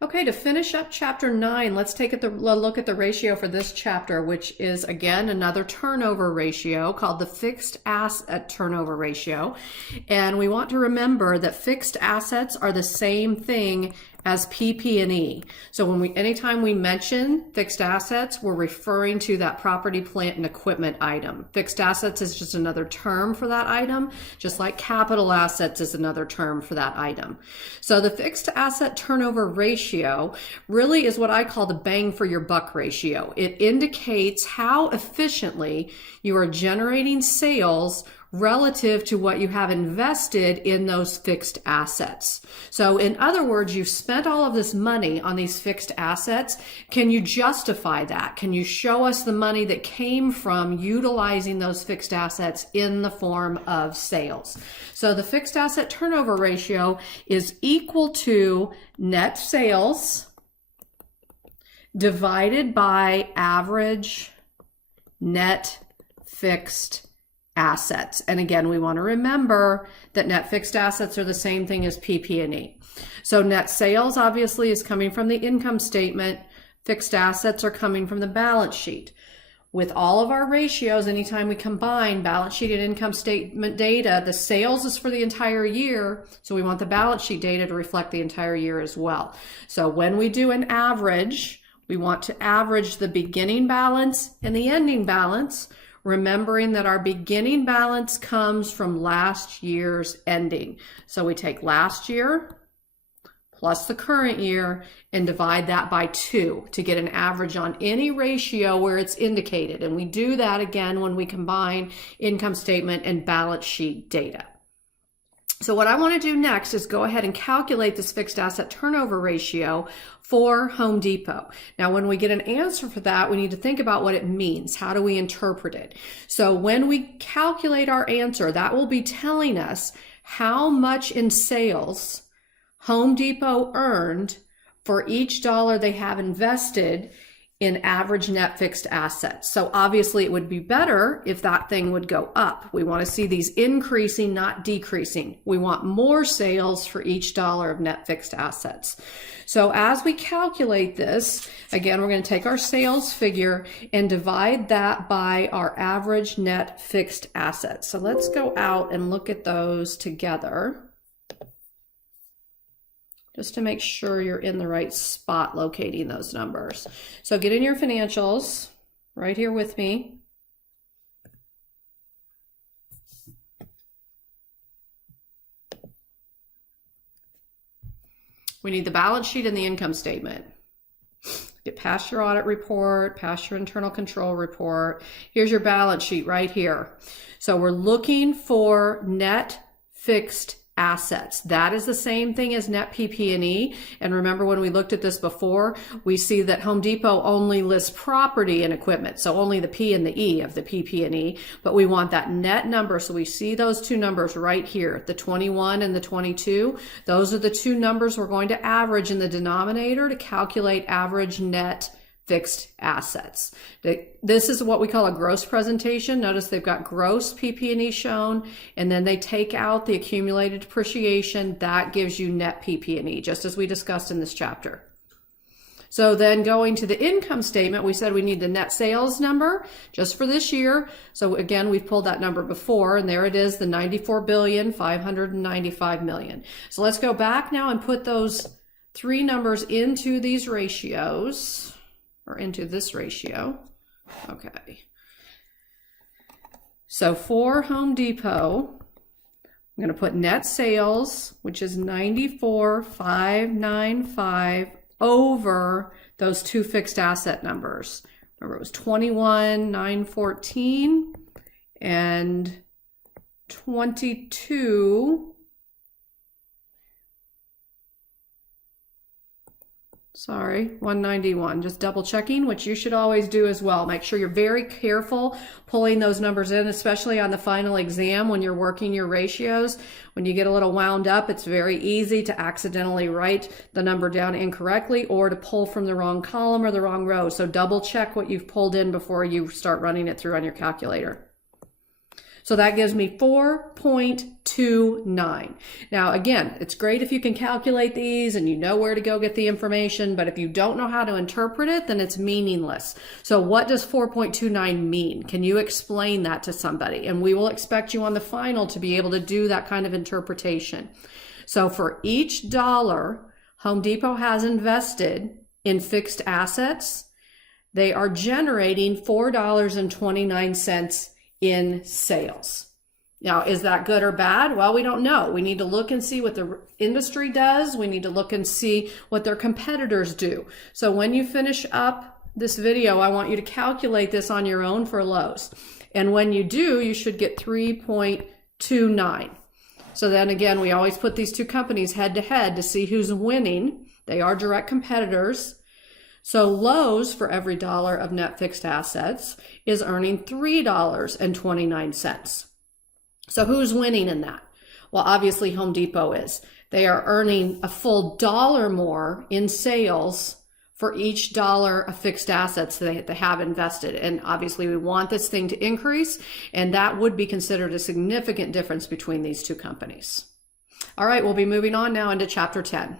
Okay, to finish up chapter 9, let's take a look at the ratio for this chapter, which is, again, another turnover ratio called the fixed asset turnover ratio. And we want to remember that fixed assets are the same thing as PP&E. So anytime we mention fixed assets, we're referring to that property, plant, and equipment item. Fixed assets is just another term for that item, just like capital assets is another term for that item. So the fixed asset turnover ratio really is what I call the bang for your buck ratio. It indicates how efficiently you are generating sales relative to what you have invested in those fixed assets. So in other words, you've spent all of this money on these fixed assets. Can you justify that? Can you show us the money that came from utilizing those fixed assets in the form of sales? So the fixed asset turnover ratio is equal to net sales divided by average net fixed assets. And again, we want to remember that net fixed assets are the same thing as PP&E. So net sales obviously is coming from the income statement. Fixed assets are coming from the balance sheet. With all of our ratios, anytime we combine balance sheet and income statement data, the sales is for the entire year. So we want the balance sheet data to reflect the entire year as well. So when we do an average, we want to average the beginning balance and the ending balance, remembering that our beginning balance comes from last year's ending. So we take last year plus the current year and divide that by 2 to get an average on any ratio where it's indicated. And we do that again when we combine income statement and balance sheet data. So what I want to do next is go ahead and calculate this fixed asset turnover ratio for Home Depot. Now, when we get an answer for that, we need to think about what it means. How do we interpret it? So when we calculate our answer, that will be telling us how much in sales Home Depot earned for each dollar they have invested in average net fixed assets. So obviously it would be better if that thing would go up. We want to see these increasing, not decreasing. We want more sales for each dollar of net fixed assets. So as we calculate this, again, we're going to take our sales figure and divide that by our average net fixed assets. So let's go out and look at those together, just to make sure you're in the right spot locating those numbers. So get in your financials right here with me. We need the balance sheet and the income statement. Get past your audit report, past your internal control report. Here's your balance sheet right here. So we're looking for net fixed assets. That is the same thing as net PP&E. And remember when we looked at this before, we see that Home Depot only lists property and equipment. So only the P and the E of the PP&E, but we want that net number. So we see those two numbers right here, the 21 and the 22. Those are the two numbers we're going to average in the denominator to calculate average net fixed assets. This is what we call a gross presentation. Notice they've got gross PP&E shown, and then they take out the accumulated depreciation. That gives you net PP&E, just as we discussed in this chapter. So then going to the income statement, we said we need the net sales number just for this year. So again, we've pulled that number before, and there it is, the $94,595,000,000. So let's go back now and put those three numbers into these ratios, or into this ratio. Okay. So for Home Depot, I'm going to put net sales, which is 94,595 over those two fixed asset numbers. Remember, it was 21,914 and 22. Sorry, 191, just double checking, which you should always do as well. Make sure you're very careful pulling those numbers in, especially on the final exam when you're working your ratios. When you get a little wound up, it's very easy to accidentally write the number down incorrectly or to pull from the wrong column or the wrong row. So double check what you've pulled in before you start running it through on your calculator. So that gives me 4.29. Now, again, it's great if you can calculate these and you know where to go get the information, but if you don't know how to interpret it, then it's meaningless. So what does 4.29 mean? Can you explain that to somebody? And we will expect you on the final to be able to do that kind of interpretation. So for each dollar Home Depot has invested in fixed assets, they are generating $4.29 in sales. Now, is that good or bad? Well, we don't know. We need to look and see what the industry does. We need to look and see what their competitors do. So when you finish up this video, I want you to calculate this on your own for Lowe's. And when you do, you should get 3.29. So then again, we always put these two companies head to head to see who's winning. They are direct competitors. So Lowe's, for every dollar of net fixed assets, is earning $3.29. So who's winning in that? Well, obviously Home Depot is. They are earning a full $1 more in sales for each dollar of fixed assets they have invested. And obviously we want this thing to increase, and that would be considered a significant difference between these two companies. All right, we'll be moving on now into Chapter 10.